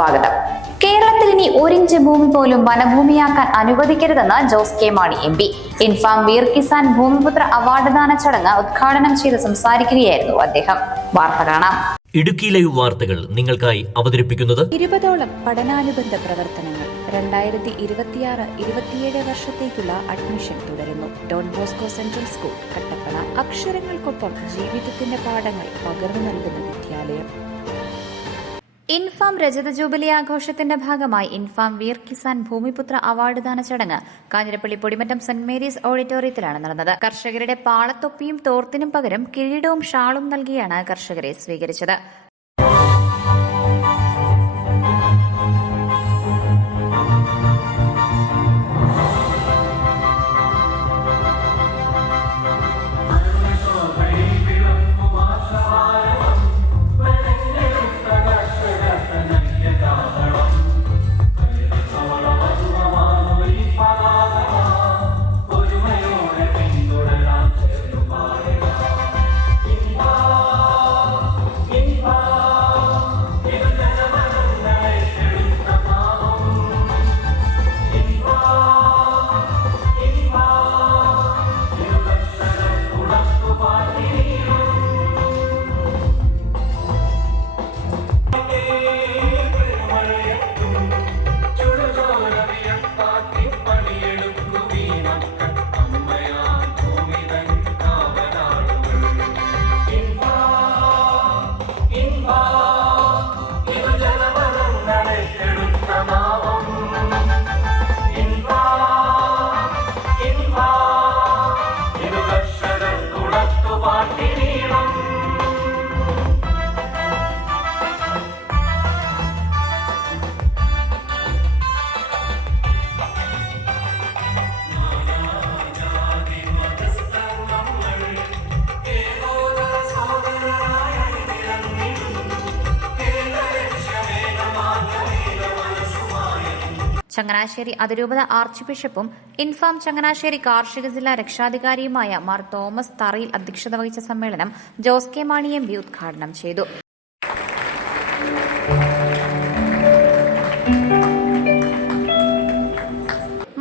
സ്വാഗതം. കേരളത്തിൽ ഇനി 1 ഇഞ്ച് ഭൂമി പോലും വനഭൂമിയാക്കാൻ അനുവദിക്കരുതെന്ന് ജോസ് കെ മാണി MP. ഇൻഫാം വീർ കിസാൻ ഭൂമിപുത്ര അവാർഡ് ദാന ചടങ്ങ് ഉദ്ഘാടനം ചെയ്ത് സംസാരിക്കുകയായിരുന്നു അദ്ദേഹം. വാർത്ത കാണാം. ഇടുക്കി ലൈവ് വാർത്തകൾ നിങ്ങൾക്കായി അവതരിപ്പിക്കുന്നത് 20ഓളം പഠനാനുബന്ധ പ്രവർത്തനങ്ങൾ. 2026-27 വർഷത്തേക്കുള്ള അഡ്മിഷൻ തുടരുന്നു. Don Bosco central school, Kattappana. അക്ഷരങ്ങൾക്കൊപ്പം ജീവിതത്തിന്റെ പാഠങ്ങൾ പകർന്നു നൽകുന്ന വിദ്യാലയം. ഇൻഫാം രജത ജൂബിലി ആഘോഷത്തിന്റെ ഭാഗമായി ഇൻഫാം വീർ കിസാൻ ഭൂമിപുത്ര അവാർഡ് ദാന ചടങ്ങ് കാഞ്ഞിരപ്പള്ളി പൊടിമറ്റം സെന്റ് മേരീസ് ഓഡിറ്റോറിയത്തിലാണ് നടന്നത്. കർഷകരുടെ പാളത്തൊപ്പിയും തോർത്തിനും പകരം കിരീടവും ഷാളും നൽകിയാണ് കർഷകരെ സ്വീകരിച്ചത്. ചങ്ങനാശ്ശേരി അതിരൂപത ആർച്ച് ബിഷപ്പും ഇൻഫാം ചങ്ങനാശ്ശേരി കാർഷിക ജില്ലാ രക്ഷാധികാരിയുമായ മാർ തോമസ് തറയിൽ അധ്യക്ഷത വഹിച്ച സമ്മേളനം ജോസ് കെ മാണി MP ഉദ്ഘാടനം ചെയ്തു.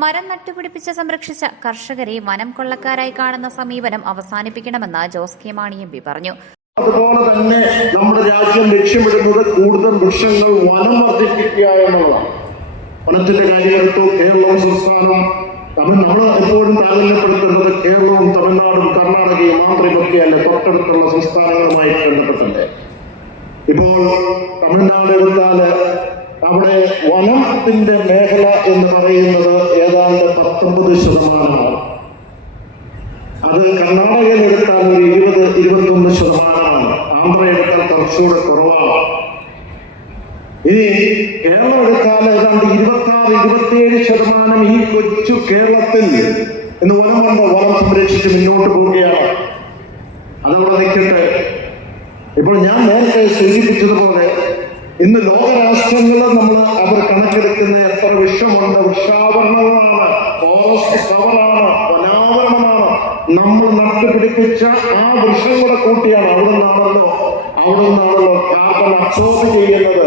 മരം നട്ടുപിടിപ്പിച്ച് സംരക്ഷിച്ച കർഷകരെ വനം കൊള്ളക്കാരായി കാണുന്ന സമീപനം അവസാനിപ്പിക്കണമെന്ന് ജോസ് കെ മാണി MP പറഞ്ഞു. അതുപോലെ തന്നെ നമ്മുടെ രാജ്യം ലക്ഷ്യമിടുന്നത് കൂടുതൽ വൃക്ഷങ്ങൾ വനം വർദ്ധിപ്പിക്കുക എന്നുള്ളതാണ്. വനത്തിന്റെ കാര്യമെടുത്തു കേരളവും സംസ്ഥാനം നമ്മൾ എപ്പോഴും താരതമ്യപ്പെടുത്തുന്നത് കേരളവും തമിഴ്നാടും കർണാടകയും ആന്ധ്രയൊക്കെയല്ല, തൊട്ടടുത്തുള്ള സംസ്ഥാനങ്ങളുമായി ബന്ധപ്പെട്ടല്ലേ. ഇപ്പോൾ തമിഴ്നാട് എടുത്താല് അവിടെ വനത്തിന്റെ മേഖല എന്ന് പറയുന്നത് ഏതാണ്ട് 19%. അത് കർണാടകയിൽ എടുത്താൽ ഒരു 20-21%. ആന്ധ്ര എടുത്താൽ കുറച്ചുകൂടെ കുറവാണ്. ഇനി കേരളം എടുത്താൽ ഏതാണ്ട് 26-27% ഈ കൊച്ചു കേരളത്തിൽ ഇന്ന് വനം കൊണ്ട് വനം സംരക്ഷിച്ച് മുന്നോട്ട് പോവുകയാണ്. അതവിടെ നിൽക്കട്ടെ. ഇപ്പോൾ ഞാൻ നേരത്തെ സൂചിപ്പിച്ചതുപോലെ ഇന്ന് ലോകരാഷ്ട്രങ്ങളിൽ അവർ കണക്കെടുക്കുന്ന എത്ര വിഷമുണ്ട്, വൃക്ഷാവരണമാണ്, ഫോറസ്റ്റ് കവറാണ്, വനാവരണമാണ്. നമ്മൾ നട്ടുപിടിപ്പിച്ച ആ വൃക്ഷങ്ങളെ കൂട്ടിയാണ് അവിടെ നിന്നാണല്ലോ കാർബൺ അബ്സോർബ് ചെയ്യുന്നത്.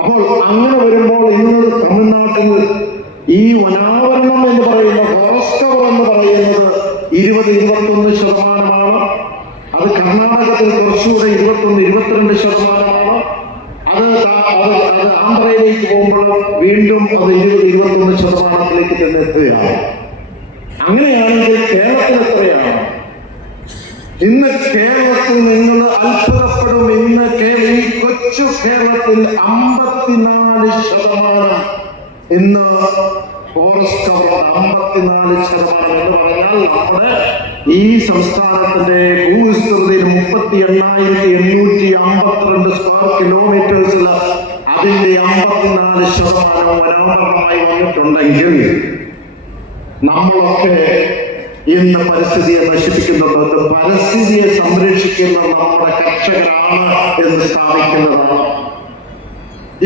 അപ്പോൾ അങ്ങനെ വരുമ്പോൾ ഇന്ന് തമിഴ്നാട്ടിൽ ഈ വനാവരണം എന്ന് പറയുന്ന ഫോറസ്റ്റ് കവർ എന്ന് പറയുന്നത് 20-21%. അത് കർണാടകത്തിൽ കുറച്ചുകൂടെ 21-22%. അത് ആന്ധ്രയിലേക്ക് പോകുമ്പോൾ വീണ്ടും അത് 20-21% തന്നെ എത്തുകയാണ്. അങ്ങനെയാണെങ്കിൽ കേരളത്തിൽ എത്രയാണ്? ഇന്ന് കേരളത്തിൽ നിങ്ങൾ അത്ഭുതപ്പെടും. ഇന്ന് ഈ കൊച്ചു കേരളത്തിൽ 54% ഇന്ന് ഫോറസ്റ്റ് കവർ. 54% എന്ന് പറഞ്ഞാൽ നമ്മുടെ ഈ സംസ്ഥാനത്തിന്റെ ഭൂവിസ്തൃതിയിൽ 38,852 സ്ക്വയർ കിലോമീറ്റേഴ്സിൽ അതിന്റെ 54% വനാവരണമായി വന്നിട്ടുണ്ടെങ്കിൽ നമ്മളൊക്കെ ഇന്ന് പരിസ്ഥിതിയെ നശിപ്പിക്കുന്നത് പരിസ്ഥിതിയെ സംരക്ഷിക്കുന്ന നമ്മുടെ കർഷകരാണ് എന്ന് സ്ഥാപിക്കുന്നതാണ്.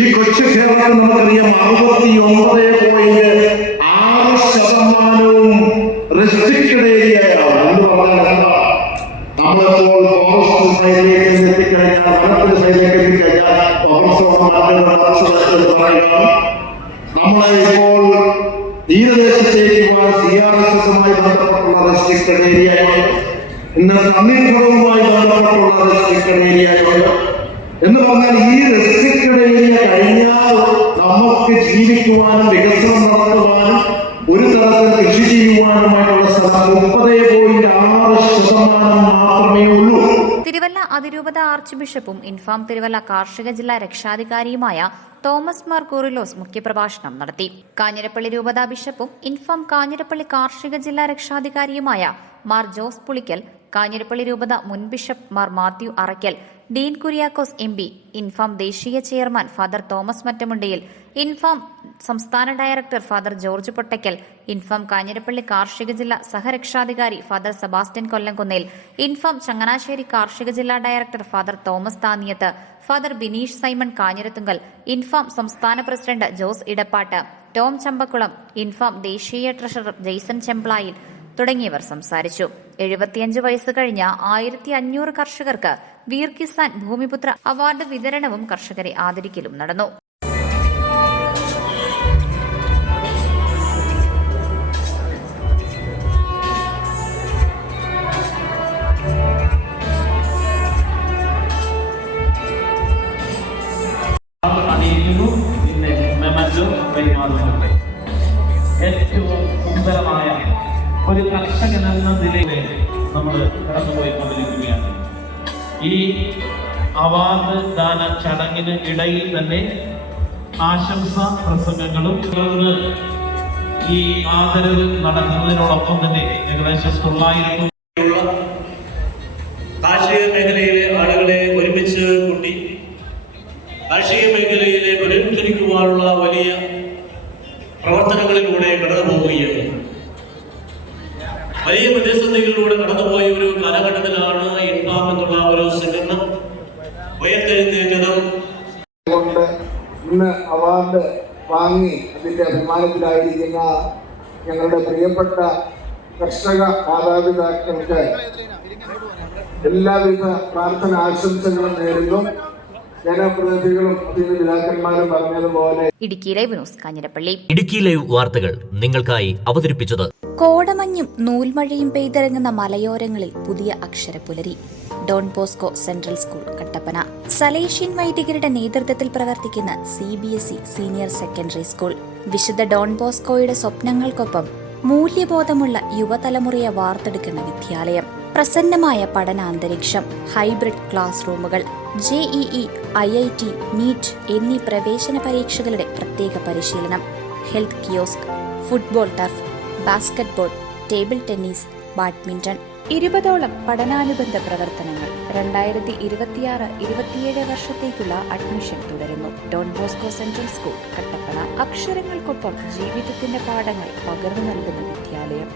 ഈ കൊച്ചു കേരളത്തിൽ നമുക്കറിയാം 69.6% റെസ്ട്രിക്റ്റഡ് ഏരിയയാണ് എന്ന് പറഞ്ഞാൽ എന്താ? നമ്മളിപ്പോൾ ഫോറസ്റ്റ് സൈഡിലേക്ക് എത്തിക്കഴിഞ്ഞാൽ വനത്തിന്റെ സൈഡിലേക്ക് എത്തിക്കഴിഞ്ഞാൽ നമ്മളെ ഇപ്പോൾ തീരദേശത്തേക്ക് CRSSുമായി ബന്ധപ്പെട്ടുള്ള റെസ്ട്രിക്റ്റഡ് ഏരിയയാണ്, ഇന്ന് തണ്ണീർത്തടവുമായി ബന്ധപ്പെട്ടുള്ള റെസ്ട്രിക്റ്റഡ് ഏരിയയാണ്. എന്ന് പറഞ്ഞാൽ ഈ റെസ്ട്രിക്റ്റഡ് ഏരിയ കഴിഞ്ഞാൽ നമുക്ക് ജീവിക്കുവാനും വികസനം നടത്തുവാനും ഒരു തരത്തിൽ കൃഷി ചെയ്യുവാനുമായിട്ടുള്ള സ്ഥലം 30.6% മാത്രമേ ഉള്ളൂ. തിരുവല്ല അതിരൂപത ആർച്ച് ബിഷപ്പും ഇൻഫാം തിരുവല്ല കാർഷിക ജില്ലാ രക്ഷാധികാരിയുമായ തോമസ് മാർ കൂറിലോസ് മുഖ്യപ്രഭാഷണം നടത്തി. കാഞ്ഞിരപ്പള്ളി രൂപത ബിഷപ്പും ഇൻഫാം കാഞ്ഞിരപ്പള്ളി കാർഷിക ജില്ലാ രക്ഷാധികാരിയുമായ മാർ ജോസ് പുളിക്കൽ, കാഞ്ഞിരപ്പള്ളി രൂപത മുൻ ബിഷപ്പ് മാർ മാത്യു അറയ്ക്കൽ, ഡീൻ കുര്യാക്കോസ് MP, ഇൻഫാം ദേശീയ ചെയർമാൻ ഫാദർ തോമസ് മറ്റമുണ്ടയിൽ, ഇൻഫാം സംസ്ഥാന ഡയറക്ടർ ഫാദർ ജോർജ് പൊട്ടയ്ക്കൽ, ഇൻഫാം കാഞ്ഞിരപ്പള്ളി കാർഷിക ജില്ലാ സഹരക്ഷാധികാരി ഫാദർ സെബാസ്റ്റ്യൻ കൊല്ലംകുന്നേൽ, ഇൻഫാം ചങ്ങനാശ്ശേരി കാർഷിക ജില്ലാ director father Thomas Thanniyath, father Bineesh Simon Kanjirathunkal, Infam സംസ്ഥാന പ്രസിഡന്റ് ജോസ് ഇടപ്പാട്ട്, ടോം ചമ്പക്കുളം, ഇൻഫാം ദേശീയ ട്രഷറർ ജെയ്സൺ ചെമ്പ്ലായിൽ തുടങ്ങിയവർ സംസാരിച്ചു. 75 വയസ്സ് കഴിഞ്ഞ 1500 കർഷകർക്ക് വീർ കിസാൻ ഭൂമിപുത്ര അവാർഡ് വിതരണവും കർഷകരെ ആദരിക്കലും നടന്നു. ഏറ്റവും സുന്ദരമായ ഒരു കർഷകൻ എന്ന നിലയിൽ നമ്മൾ കടന്നുപോയിക്കൊണ്ടിരിക്കുകയാണ്. ഈ അവാർഡ് ദാന ചടങ്ങിന് ഇടയിൽ തന്നെ ആശംസ പ്രസംഗങ്ങളും ഈ ആദരവ് നടക്കുന്നതിനോടൊപ്പം തന്നെ ഏകദേശം 900 കാർഷിക മേഖലയിലെ ആളുകളെ ഒരുമിച്ച് കൂട്ടി കാർഷിക മേഖലയിലെ പുനരുദ്ധരിക്കുവാനുള്ള വലിയ പ്രവർത്തനങ്ങളിലൂടെ കടന്നു പോവുകയാണ്. വലിയ പ്രതിസന്ധികളിലൂടെ കടന്നുപോയ ഒരു കാലഘട്ടത്തിലാണ് ഇൻഫാം എന്നുള്ള ഒരു സംഘടന ഉയർത്തെഴുന്നേറ്റതും. ഇന്ന് അവാർഡ് വാങ്ങി അതിൻ്റെ അഭിമാനത്തിലായിരിക്കുന്ന ഞങ്ങളുടെ പ്രിയപ്പെട്ട കർഷക മാതാപിതാക്കൾക്ക് എല്ലാവിധ പ്രാർത്ഥന ആശംസകളും നേരുന്നു. ജനപ്രതിനിധികളും പിതാക്കന്മാരും പറഞ്ഞതുപോലെ. Idukki live news Kanjirappally. Idukki live വാർത്തകൾ നിങ്ങൾക്കായി അവതരിപ്പിച്ചത് കോടമഞ്ഞും നൂൽമഴയും പെയ്തിറങ്ങുന്ന മലയോരങ്ങളിൽ പുതിയ അക്ഷരപ്പുലരി. Don Bosco central school Kattappana. Salesian വൈദികരുടെ നേതൃത്വത്തിൽ പ്രവർത്തിക്കുന്ന CBSE സീനിയർ സെക്കൻഡറി സ്കൂൾ. വിശുദ്ധ ഡോൺ ബോസ്കോയുടെ സ്വപ്നങ്ങൾക്കൊപ്പം മൂല്യബോധമുള്ള യുവതലമുറയെ വാർത്തെടുക്കുന്ന വിദ്യാലയം. പ്രസന്നമായ പഠനാന്തരീക്ഷം, ഹൈബ്രിഡ് ക്ലാസ് റൂമുകൾ, JEE, IIT, NEET എന്നീ പ്രവേശന പരീക്ഷകളുടെ പ്രത്യേക പരിശീലനം, health kiosk, football turf, basketball, table tennis, badminton. 20ഓളം പഠനാനുബന്ധ പ്രവർത്തനങ്ങൾ. 2026-27 വർഷത്തേക്കുള്ള അഡ്മിഷൻ തുടരുന്നു. Don Bosco central school Kattappana. അക്ഷരങ്ങൾക്കൊപ്പം ജീവിതത്തിന്റെ പാഠങ്ങൾ പകർന്നു നൽകുന്ന വിദ്യാലയം.